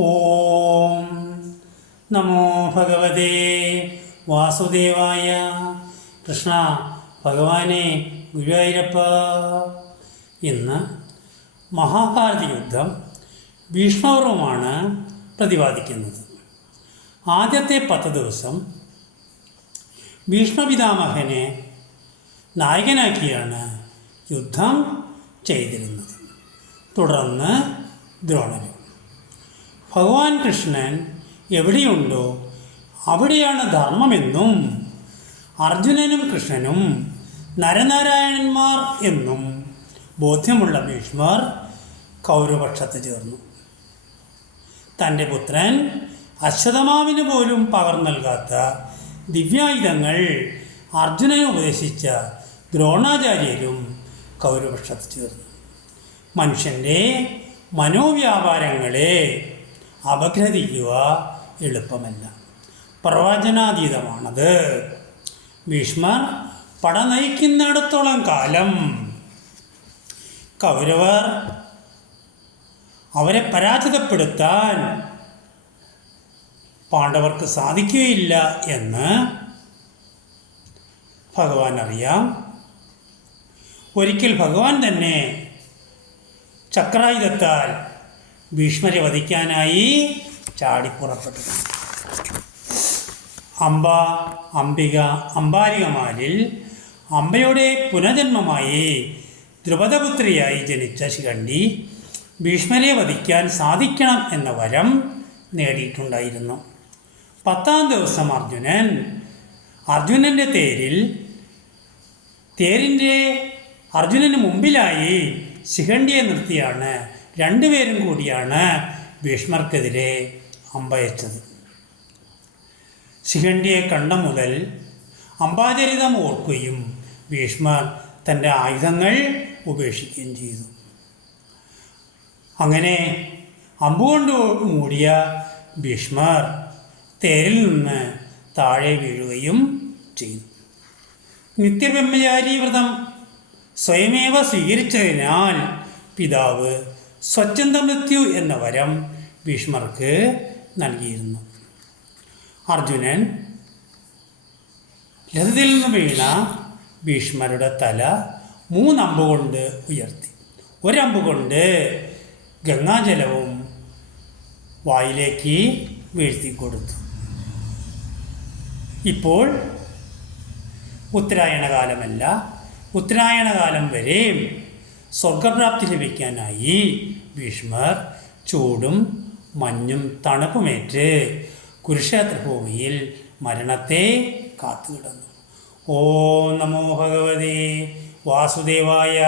ഓം നമോ ഭഗവതേ വാസുദേവായ. കൃഷ്ണ ഭഗവാനെ ഗുരുവായൂരപ്പ. ഇന്ന് മഹാഭാരത യുദ്ധം ഭീഷ്മപർവമാണ് പ്രതിപാദിക്കുന്നത്. ആദ്യത്തെ 10 ദിവസം ഭീഷ്മപിതാമഹനെ നായകനാക്കിയാണ് യുദ്ധം ചെയ്തിരുന്നത്. തുടർന്ന് ദ്രോണരും. ഭഗവാൻ കൃഷ്ണൻ എവിടെയുണ്ടോ അവിടെയാണ് ധർമ്മമെന്നും അർജുനനും കൃഷ്ണനും നരനാരായണന്മാർ എന്നും ബോധ്യമുള്ള ഭീഷ്മർ കൗരവപക്ഷത്ത് ചേർന്നു. തൻ്റെ പുത്രൻ അശ്വത്ഥാമാവിന് പോലും പകർന്നു നൽകാത്ത ദിവ്യായുധങ്ങൾ അർജുനന് ഉപദേശിച്ച ദ്രോണാചാര്യരും കൗരവപക്ഷത്ത് ചേർന്നു. മനുഷ്യൻ്റെ മനോവ്യാപാരങ്ങളെ അപഗ്രഥിക്കുക എളുപ്പമല്ല, പ്രവചനാതീതമാണത്. ഭീഷ്മർ പട നയിക്കുന്നിടത്തോളം കാലം കൗരവർ അവരെ പരാജിതപ്പെടുത്താൻ പാണ്ഡവർക്ക് സാധിക്കുകയില്ല എന്ന് ഭഗവാൻ അറിയാം. ഒരിക്കൽ ഭഗവാൻ തന്നെ ചക്രായുധത്താൽ ഭീഷ്മരെ വധിക്കാനായി ചാടിപ്പുറപ്പെട്ടു. അംബാലികമാരിൽ അംബയുടെ പുനർജന്മമായി ദ്രുപദപുത്രിയായി ജനിച്ച ശിഖണ്ഡി ഭീഷ്മരെ വധിക്കാൻ സാധിക്കണം എന്ന വരം നേടിയിട്ടുണ്ടായിരുന്നു. 10-ാം ദിവസം അർജുനൻ്റെ അർജുനന് മുമ്പിലായി ശിഖണ്ഡിയെ നിർത്തിയാണ് രണ്ടുപേരും കൂടിയാണ് ഭീഷ്മർക്കെതിരെ അമ്പയച്ചത്. ശിഖണ്ഡിയെ കണ്ട മുതൽ അംബാചരിതം ഓർക്കുകയും ഭീഷ്മർ തൻ്റെ ആയുധങ്ങൾ ഉപേക്ഷിക്കുകയും ചെയ്തു. അങ്ങനെ അമ്പുകൊണ്ട് മൂടിയ ഭീഷ്മർ തേരിൽ നിന്ന് താഴെ വീഴുകയും ചെയ്തു. നിത്യബ്രഹ്മചാരി വ്രതം സ്വയമേവ സ്വീകരിച്ചതിനാൽ പിതാവ് സ്വച്ഛന്ത മൃത്യു എന്ന വരം ഭീഷ്മർക്ക് നൽകിയിരുന്നു. അർജുനൻ രഥത്തിൽ നിന്ന് വീണ ഭീഷ്മരുടെ തല 3 അമ്പുകൊണ്ട് ഉയർത്തി. ഒരമ്പുകൊണ്ട് ഗംഗാജലവും വായിലേക്ക് വീഴ്ത്തിക്കൊടുത്തു. ഇപ്പോൾ ഉത്തരായണകാലമല്ല, ഉത്തരായണകാലം വരെ സ്വർഗപ്രാപ്തി ലഭിക്കാനായി ഭീഷ്മർ ചൂടും മഞ്ഞും തണുപ്പുമേറ്റ് കുരുക്ഷേത്ര ഭൂമിയിൽ മരണത്തെ കാത്തുകിടന്നു. ഓം നമോ ഭഗവതേ വാസുദേവായ.